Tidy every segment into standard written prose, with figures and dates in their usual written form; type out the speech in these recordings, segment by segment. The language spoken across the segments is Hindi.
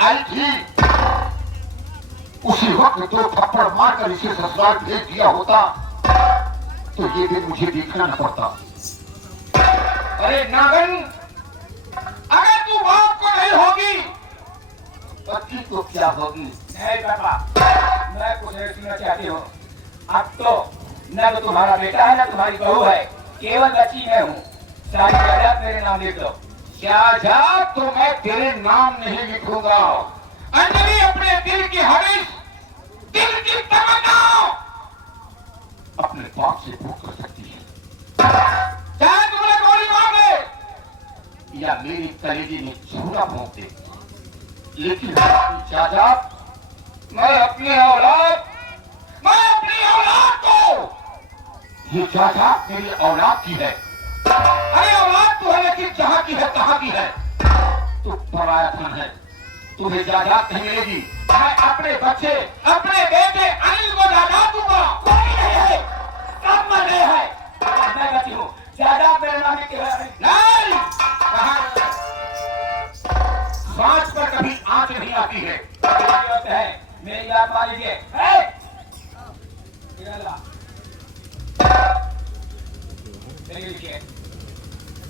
आई थी उसी वक्त दो थप्पड़ मारकर इसे ससुराल भेज दिया होता तो ये भी मुझे देखना न पड़ता। अरे नागन, अगर तू बाप को नहीं होगी पति तो क्या होगी? नहीं पापा, मैं कुछ नहीं सुनना चाहती हूँ। अब तो न तो तुम्हारा बेटा है न तुम्हारी बहू है, केवल बच्ची मैं हूँ। सारी जायदाद मेरे नाम लिख दो। जायदाद तो मैं तेरे नाम नहीं लिखूंगा। अंजलि अपने दिल की हविस, दिल की तमन्ना अपने बाप से पूछ कर सकती है, चाहे तुम्हें गोली मार दे या मेरी कलेजी में छूरा भोंक दे, लेकिन अपनी जायदाद मैं अपनी औलाद को, ये जायदाद मेरी औलाद की है। अरे औलाद तो है लेकिन जहाँ की है तहाँ की है। तू पराया धन है, तुम्हें जायदाद नहीं मिलेगी। मैं अपने बच्चे, अपने बेटे अनिल को जायदाद दूंगा। कोई नहीं है, सब मर गए हैं। मैं बची हूँ, जायदाद मेरे नाम की है। नहीं, सांस पर कभी आंच नहीं आती है। मेरी बात मान लीजिए।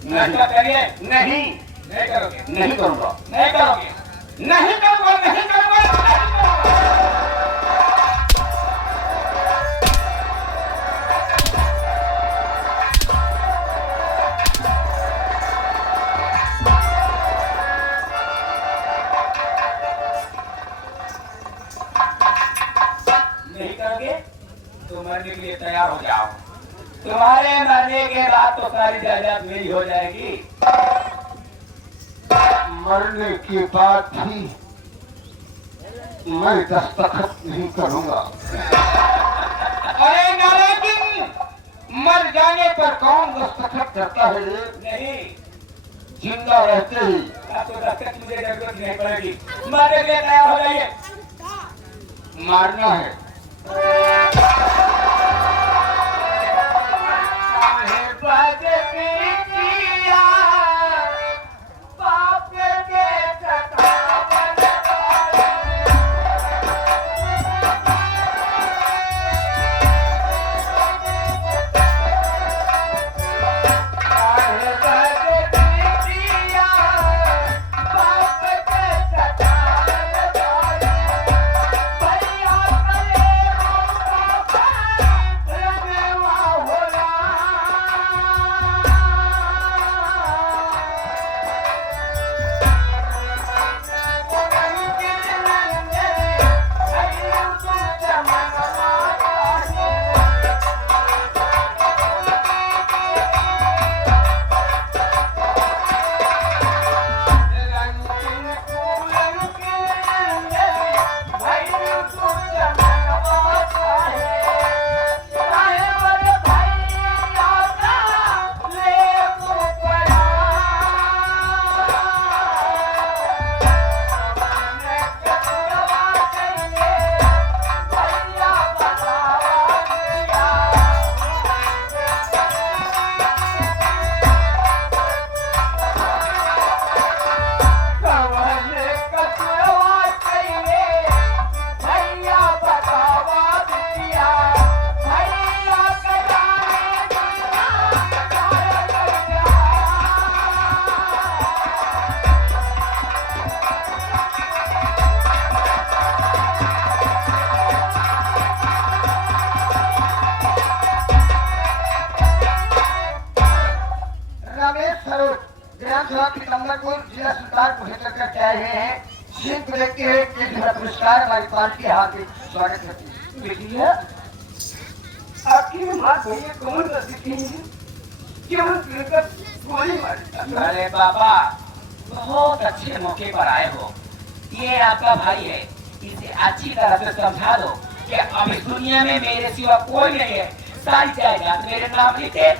नहीं नहीं नहीं करोगे, नहीं करूंगा, नहीं करोगे, नहीं करूंगा, नहीं करूंगा। नहीं करोगे तो मरने के लिए तैयार हो जाओ। तुम्हारे मरने के बाद तो सारी जायदाद मेरी हो जाएगी। मरने के बाद भी मैं दस्तखत नहीं करूंगा। अरे नारायण, मर जाने पर कौन दस्तखत करता है रे? नहीं, जिंदा रहते ही अब तो दस्तखत मुझे जरूरत नहीं पड़ेगी। मरने के लिए तैयार हो जाइए। मारना है। जिला सुल्तानपुर क्षेत्र का क्या है शीत व्यक्ति है कि पुरस्कार हमारी पार्टी के हाथ में स्वागत करती है। देखिए आपकी बात भैया कौन रखती है केवल गोली मारी। अरे बाबा बहुत अच्छे मौके पर आए हो। ये आपका भाई है, इसे अच्छी तरह से समझा दो कि अब इस दुनिया में मेरे सिवा कोई नहीं है। सारी जायदाद मेरे नाम लिखे,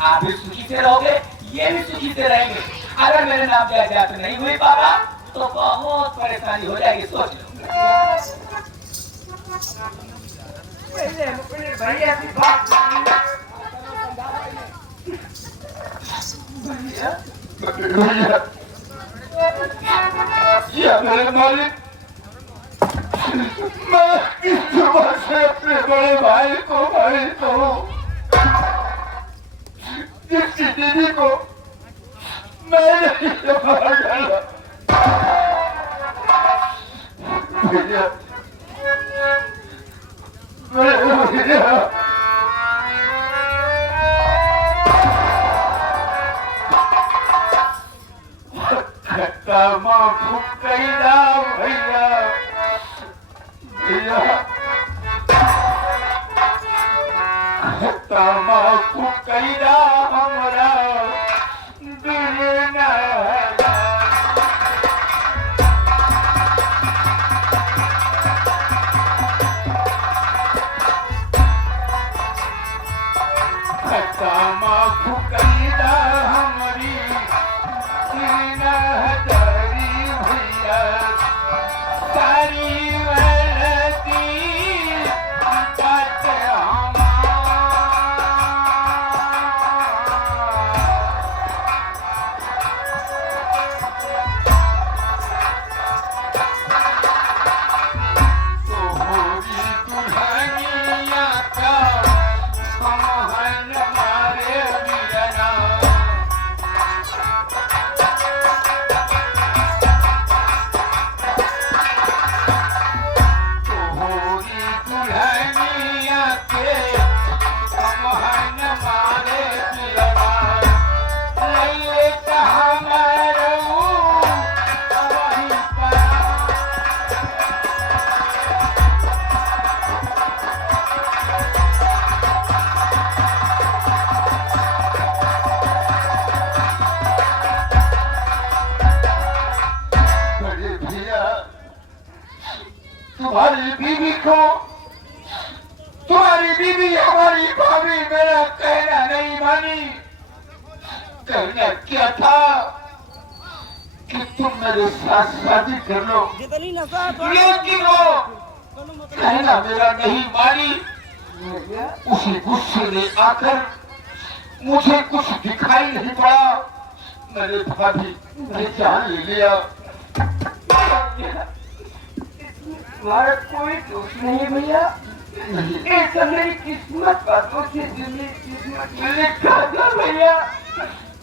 आप भी सुखी से रहोगे, ये भी सुखी से रहेंगे। अगर मेरे नाम जायदाद नहीं हुई बाबा तो बहुत परेशानी हो जाएगी, सोच लो। भैया की बात या मेरे मालिक, मैं इस सुबह से अपने बड़े भाई को मारी तो जिसकी दीदी को मैं नहीं मार डाला। भैया, भैया, माफू कैदा भैया, भैया माफू कैदा हमरा दुनिया माफू कैदा हमारी दुनिया भैया सारी वलती बात तो होगी दुल्हनिया का हम हन मारे बिरना तुम्हारी बीवी को, तुम्हारी बीवी हमारी भाभी मेरा कहना नहीं मानी। कहना क्या था कि तुम मेरे साथ शादी कर लो, लेकिन वो कहना मेरा नहीं मानी। उसी गुस्से में आकर मुझे कुछ दिखाई नहीं पड़ा, मेरे भाभी ने जान ले लिया। तुम्हारा कोई दोष नहीं भैया, ये सब मेरी किस्मत का दोष है। किस्मत मैंने कहा था भैया,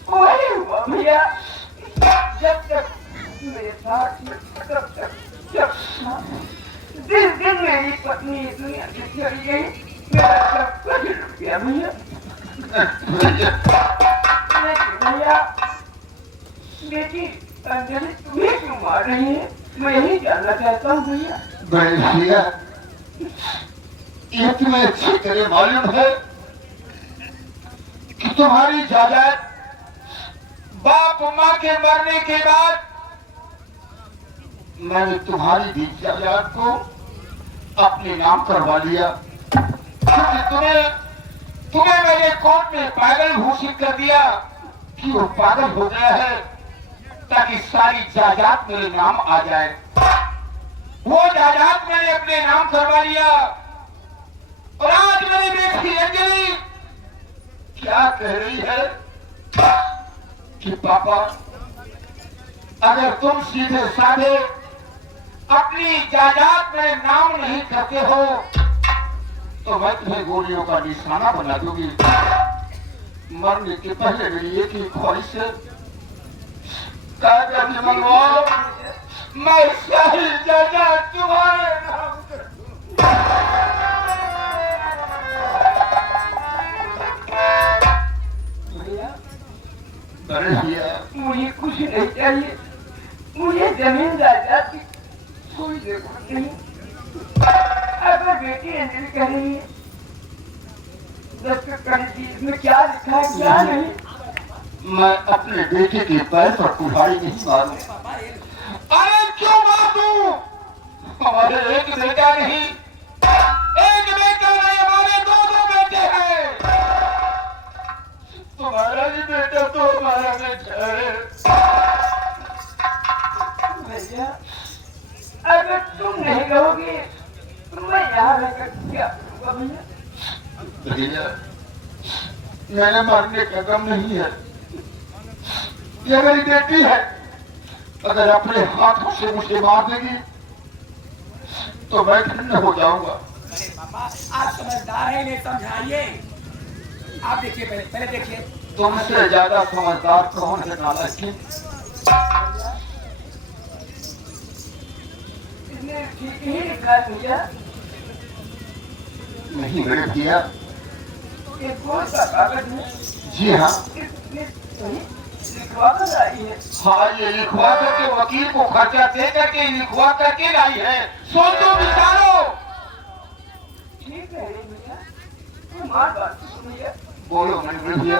वही हुआ भैया। जब तक मेरे साथ तब तक जब जिस दिन मेरी पत्नी दुनिया से चली गई, मेरा सब कुछ रुक गया भैया। भैया बेटी अंजलि तुम्हें क्यों मार रही है, मैं यही जानना चाहता हूँ भैया। भैया, ये तुम्हें अच्छी तरह मालूम है कि तुम्हारी जायदाद बाप माँ के मरने के बाद मैंने तुम्हारी भी जायदाद को अपने नाम करवा लिया, क्योंकि तुम्हें मैंने कोर्ट में पागल घोषित कर दिया कि वो पागल हो गया है, ताकि सारी जायदाद मेरे नाम आ जाए। वो जायदाद मैंने अपने नाम करवा लिया और आज मेरी बेटी अंजलि क्या कह रही है कि पापा, अगर तुम सीधे साधे अपनी जायदाद में नाम नहीं करते हो तो मैं तुम्हें गोलियों का निशाना बना दूंगी। मरने के पहले मेरी एक ही ख्वाहिश है, मंगवाओ, मैं सारी जायदाद तुम्हारे नाम कर भैया। मुझे कुछ नहीं चाहिए, मुझे जमीन जायदाद की कोई जरूरत नहीं। अगर बेटी अंजलि कह रही है दस्तखत करने की, इसमें क्या लिखा है क्या नहीं, मैं अपने बेटे के पैर पर कुल्हाड़ी नहीं मारूं। अरे क्यों मारूं? हमारे एक बेटा नहीं, एक बेटा नहीं, हमारे दो बेटे हैं। तुम्हारा भी बेटा तो हमारा बेटा है। भैया अगर तुम नहीं कहोगे तो मैं यहाँ रहकर क्या करूँगा भैया? भैया, मैंने मरने का गम नहीं है, ये मेरी बेटी है, अगर अपने हाथों से मुझे मार देगी तो मैं ठंडा हो जाऊंगा। अरे पापा आप समझदार हैं, इन्हें समझाइए। आप देखिए, पहले पहले देखिए। तुमसे ज्यादा समझदार कौन है नालायक? इसने ठीक ही लिखा है भैया। नहीं मेरे भैया। ये कौन सा कागज है? जी हाँ। लिखवा कर आई है। हाँ, ये लिखवा करके वकील को खर्चा दे करके लिखवा करके लाई है। सोचो विचारो। ठीक है भैया, मार बात सुनिए। बोलो मेरे भैया।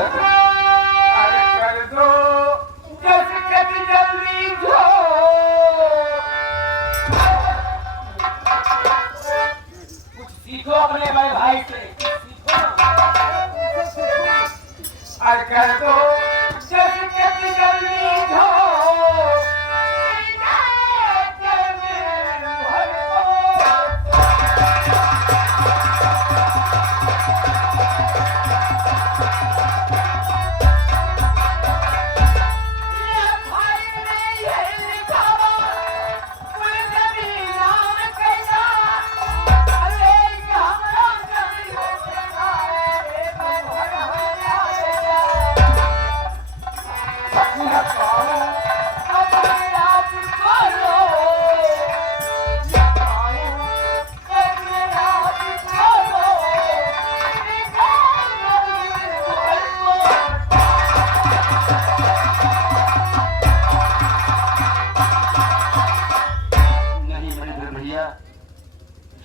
अरे कर दो जैसे कभी जल्दी जो, कुछ सीखो अपने बड़े भाई से, सीखो। अरे कर दो जैसे कभी जल्दी जो,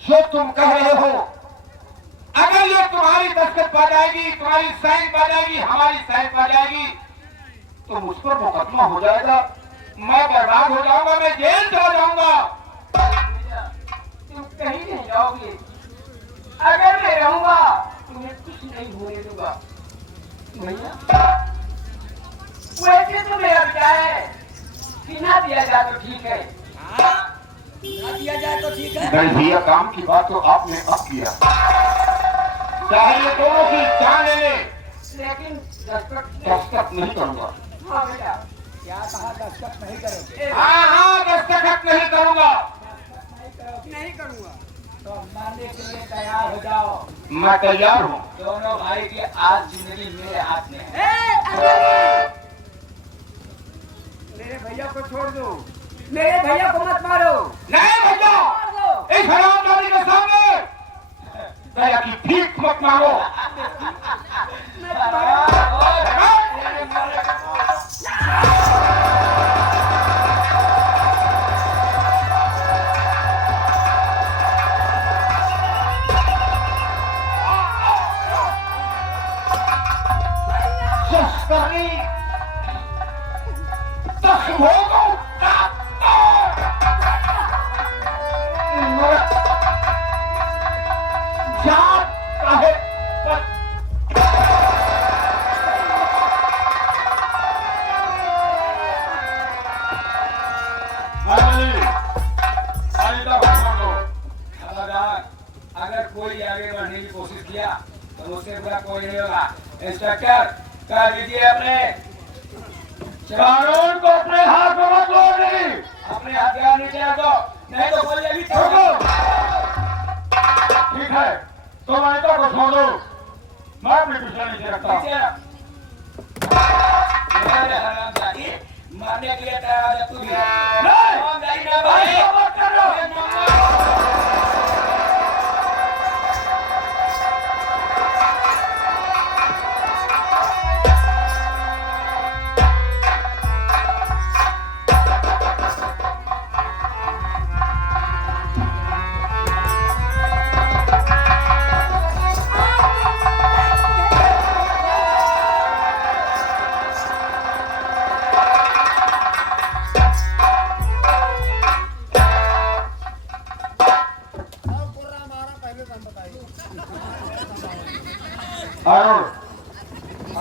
जो तुम कह रहे हो, अगर ये तुम्हारी दस्तखत पा जाएगी, तुम्हारी साइन पा जाएगी, हमारी साइन पा जाएगी, तो मुझ पर मुकदमा हो जाएगा, मैं बर्बाद हो जाऊंगा, मैं जेल चला जाऊंगा। तुम कहीं नहीं जाओगे। अगर मैं रहूंगा तुम्हें कुछ नहीं होने दूंगा भैया। वैसे तो मेरा विचार है कि ना दिया जाए तो ठीक है। ना दिया जाए तो ठीक है। नहीं भैया, काम की बात तो आपने अब किया, चाहे ये दोनों की जान ले ले, लेकिन दस्तखत नहीं करूंगा। हाँ भैया, क्या कहा? दस्तखत नहीं करोगे? हाँ हाँ, दस्तखत नहीं करूंगा। नहीं करूंगा तो मानने के लिए तैयार हो जाओ। मैं तैयार हूँ। दोनों भाई की आज जिंदगी मेरे हाथ में है। मेरे भैया को छोड़ दो, मेरे भैया को मत मारो। नहीं भैया, इस हरामजादी के सामने दया की भीख मत मारो। अगर कोई आगे बढ़ने की कोशिश किया तो उससे बुरा कोई नहीं होगा। इंस्पेक्टर कर दीजिए अपने कानून को अपने हाथ में मत लो। अपने हथियार नीचे रखो, नहीं तो कोई अभी ठीक है, तो मैं तो को छोड़ दो, मैं अपनी पिछला नीचे रखता हूँ। मारने के लिए तैयार है तू भी।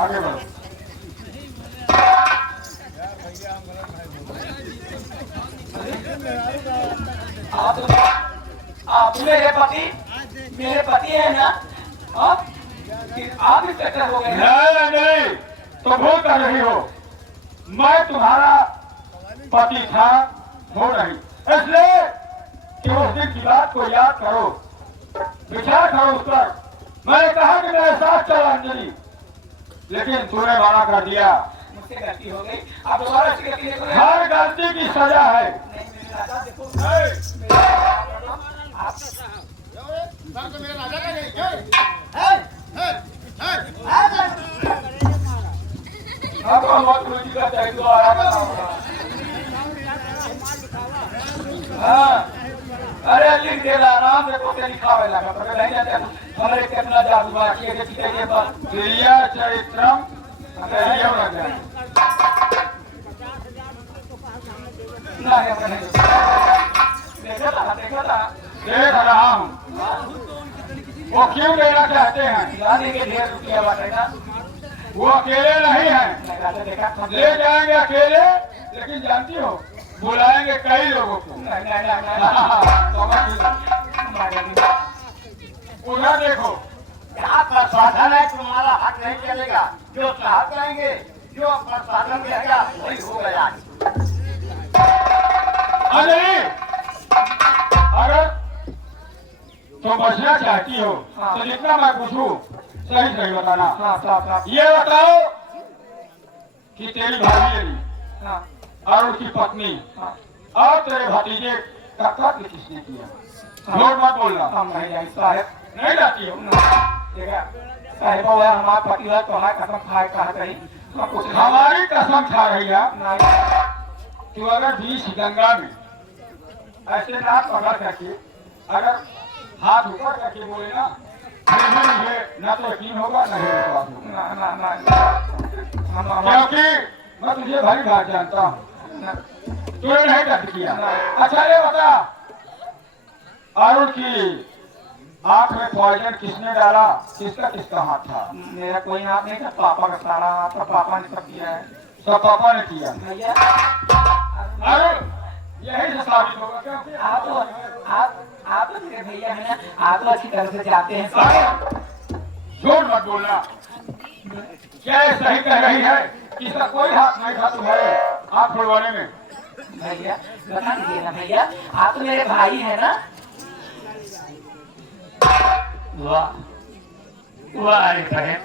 आगे बढ़ो। आप मेरे पति है ना? आप इंस्पेक्टर हो गए? नहीं, तुम भूल कर रही हो, मैं तुम्हारा पति था हो नहीं, इसलिए कि उस दिन की बात को याद करो, विचार करो उस पर। मैंने कहा कि मेरे साथ चल अंजलि, लेकिन तूने मना कर दिया। मुझसे गलती हो गई, आप दोबारा ऐसी गलती नहीं करें। हर गलती की सजा है। नहीं मेरे राजा देखो, अब बहुत रुचि का चाहिए तो हाँ, अरे लिख दे रहा आराम से तो लिखावे लगा, पकड़ नहीं जाते हमारे कितना जादू बाकी है कि ये बात क्रिया चरित्रम अगर ये हो जाए ना है मैंने देखा था देख रहा हूँ। वो क्यों लेना चाहते हैं? लाने के ढेर रुपया बांटेगा। वो अकेले नहीं है, देखा ले जाएंगे अकेले, लेकिन जानती हो बुलाएंगे कई लोगों को। उधर देखो, यहाँ प्रशासन है, तुम्हारा हक नहीं चलेगा। जो साहब कहेंगे, जो प्रशासन कहेगा वही होगा। अंजलि, अगर तुम बचना चाहती हो तो जितना मैं पूछूं सही सही बताना। ये बताओ कि तेरी भाभी और उसकी पत्नी और तेरे भतीजे का कत्ल किसने किया? झूठ मत बोलना। नहीं जाती हो? साहेब हमारा पति है तो हमारे कसम खाए कहा कहीं हमारी कसम खा रही है। तू अगर बीच गंगा में ऐसे हाथ पकड़ करके अगर हाथ ऊपर करके बोले ना, मुझे न तो यकीन होगा न ही विश्वास होगा, क्योंकि मैं तुझे भली बात जानता हूँ। तूने नहीं कत्ल किया। अच्छा ये बता, अरुण की आंख में पॉइजन किसने डाला? किसका हाथ था? मेरा कोई हाथ नहीं था, पापा का सारा हाथ था, पापा ने सब किया है। सब पापा ने किया। भैया अरुण यही से साबित होगा, क्योंकि आप तो मेरे भैया है ना, आप तो अच्छी तरह से जाते हैं। झूठ मत बोलना। क्या ये सही कह रही है कि इसका कोई हाथ नहीं था तुम्हारे आंख खुलवाने में? भैया बता दीजिए ना भैया, आप तो मेरे भाई है ना। वाह वाह बहन,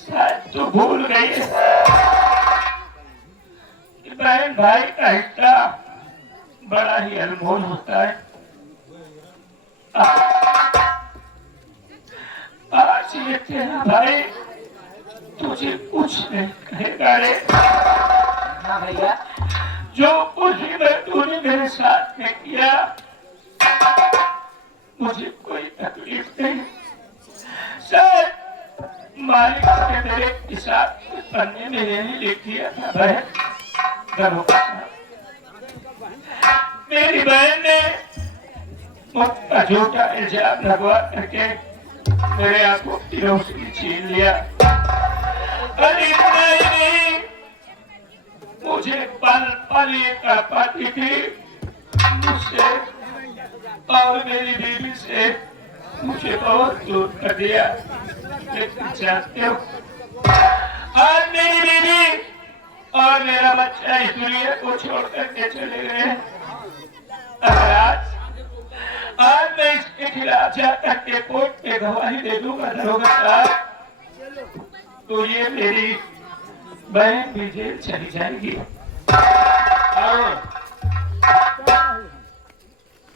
शायद तू भूल गई है कि बहन भाई का हिस्सा बड़ा ही अनमोल होता है। आज ये तेरा भाई तुझे कुछ नहीं कहेगा रे। हाँ भैया, जो कुछ भी तूने मेरे साथ में किया मुझे कोई तकलीफ नहीं। शायद मालिक ने मेरे हिसाब के पन्ने में यही लिख दिया था बहन। मेरी बहन ने मुझका झूठा इल्जाम लगवा करके मेरे आंखों की रोशनी छीन लिया। और इतना ही नहीं, मुझे पल पल एक पाती थी मुझसे और मेरी बीवी से मुझे बहुत दूर कर दिया। लेकिन जानते हो, आज मेरी बीवी और मेरा बच्चा इस दुनिया को छोड़ करके चले गए। अगर आज मैं इसके खिलाफ जाकर के कोर्ट में गवाही दे दूंगा दरोगा साहब, तो ये मेरी बहन भी जेल चली जाएगी।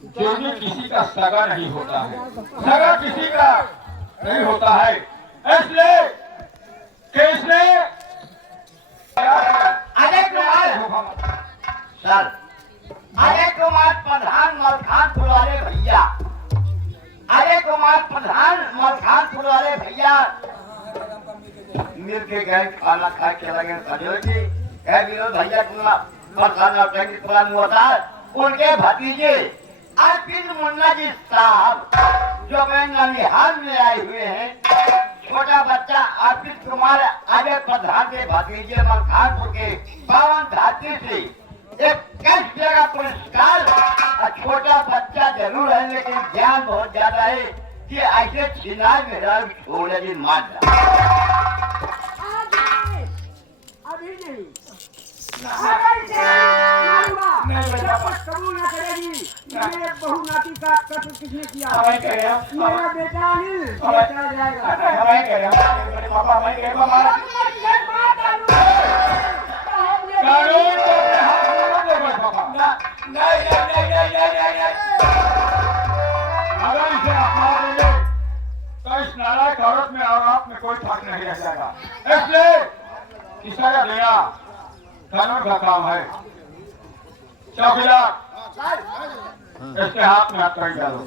जो भी किसी का सगा नहीं होता है, सगा किसी का नहीं होता है, इसलिए कि इसने अरे कुमार सर, अरे कुमार प्रधान मलखानपुर वाले भैया, अरे कुमार प्रधान मलखानपुर वाले भैया मिल के गए, खाना खा के लगे। सजो जी विनोद भैया प्रधान होता, उनके भतीजे अर्पित मुन्ना जी साहब जो मैं ननिहाल में आए हुए हैं। छोटा बच्चा अर्पित कुमार आगे प्रधान के भतीजे मलखानपुर के पावन धरती से एक कैश जगह पुरस्कार। छोटा बच्चा जरूर है लेकिन ज्ञान बहुत ज्यादा है कि ऐसे छिनाए मेरा छोड़े दिन मार अभी नहीं मारूंगा। नहीं, जब तक कबूल न करेगी मेरे बहू नाती का कत्ल किसने किया? हमें कह रहे हो मेरा बेटा अनिल ये चला जाएगा। हमें कह रहे हो मेरे पापा हमें कह पापा कानून को अपने हाथ में मत ले बस पापा नहीं अगर इसे अपना देंगे तो इस नालायक औरत में और आप में कोई फर्क नहीं रह जाएगा इसलिए इशारा देना कानून का काम है चौकीदार इसके हाथ में हाथ कर डालो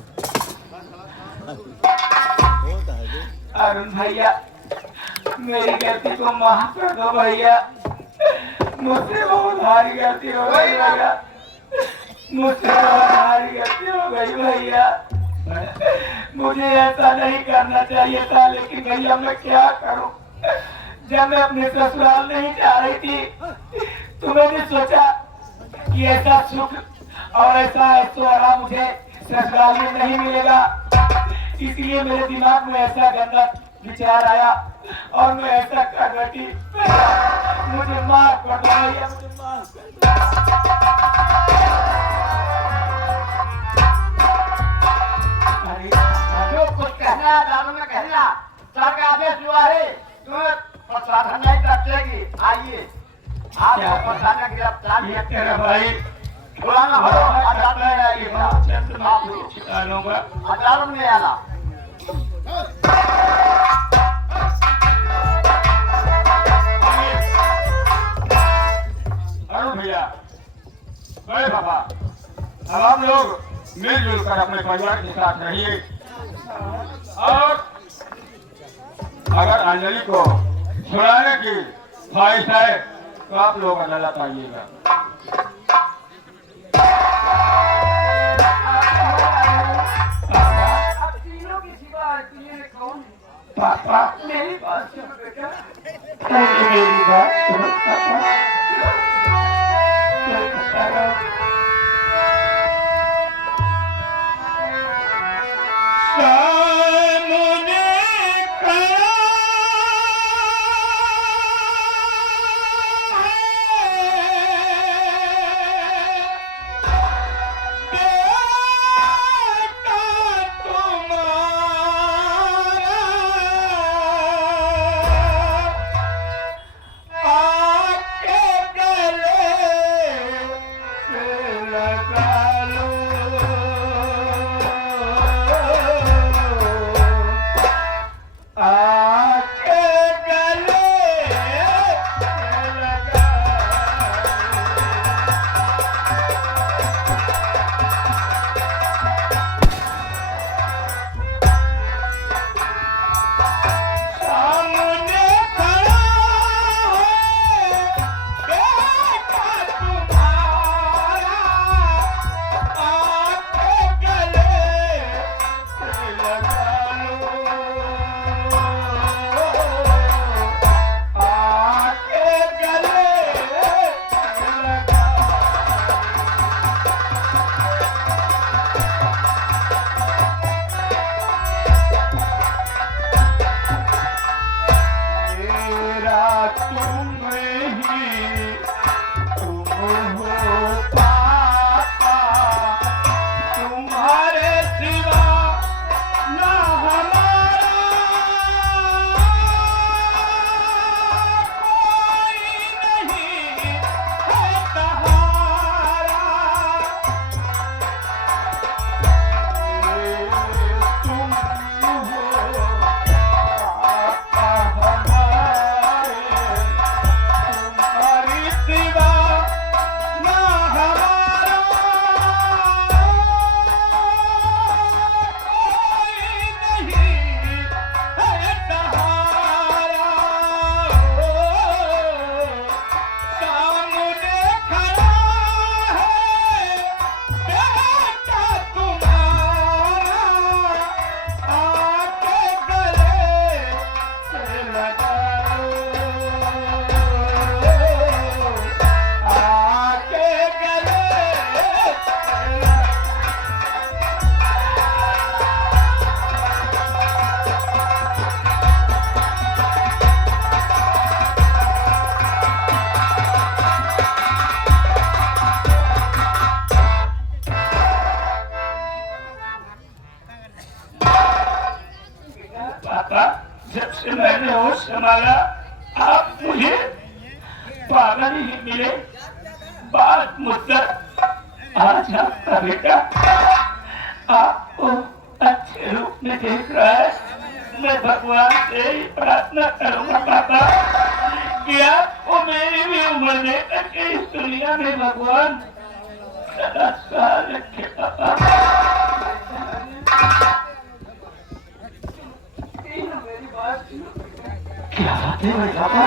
अरुण भैया मेरी गलती को माफ कर दो भैया। मुझसे बहुत भारी गलती हो गई भैया। मुझसे बहुत भारी गलती हो गई भैया। मुझे ऐसा नहीं करना चाहिए था लेकिन भैया मैं क्या करूं। जब मैं अपने ससुराल नहीं जा रही थी तो मैंने सोचा कि ऐसा सुख और ऐसा ऐश्वर्य मुझे ससुराल में नहीं मिलेगा। इसलिए मेरे दिमाग में ऐसा गंदा विचार आया और मैं ऐसा कर बैठी। मुझे माफ कर दो भैया मुझे माफ कर दो। जो कुछ कहना है दानों में कहना सर का आदेश हुआ है तुम्हें प्रसाधन नहीं रखेगी। आइए आपको प्रसाधन गिरफ्तार ये तेरा भाई छुड़ाना हो अदालत में आइएगा। आप छिपानूंगा अदालत में आना। अरुण भैया बड़े पापा अब आप लोग मिलजुल कर अपने परिवार के साथ रहिए और अगर अंजलि को छुड़ाने की ख्वाहिश है तो आप लोग अदालत आइएगा। अब तीनों की सिवा तीन कौन है? पापा मेरी बात सुनो बेटा। मेरी बात सुनो पापा मैं बता रहा हूं। सामने खड़ा संभाला, आप मुझे पागल ही मिले। बात मुद्दत आज आपका बेटा आपको अच्छे रूप में देख रहा है। मैं भगवान से ही प्रार्थना करूंगा पापा कि आपको मेरी भी उम्र दे करके इस दुनिया में भगवान सदा ख्याल रखे पापा। मेरी बात क्या बात है मेरे पापा?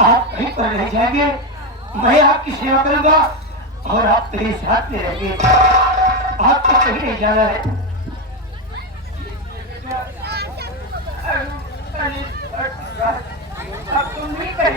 आप कहीं पर नहीं जाएंगे, मैं आपकी सेवा करूंगा और आप मेरे साथ में रहेंगे। आपको कहीं नहीं जाना है। अब तुम भी कहीं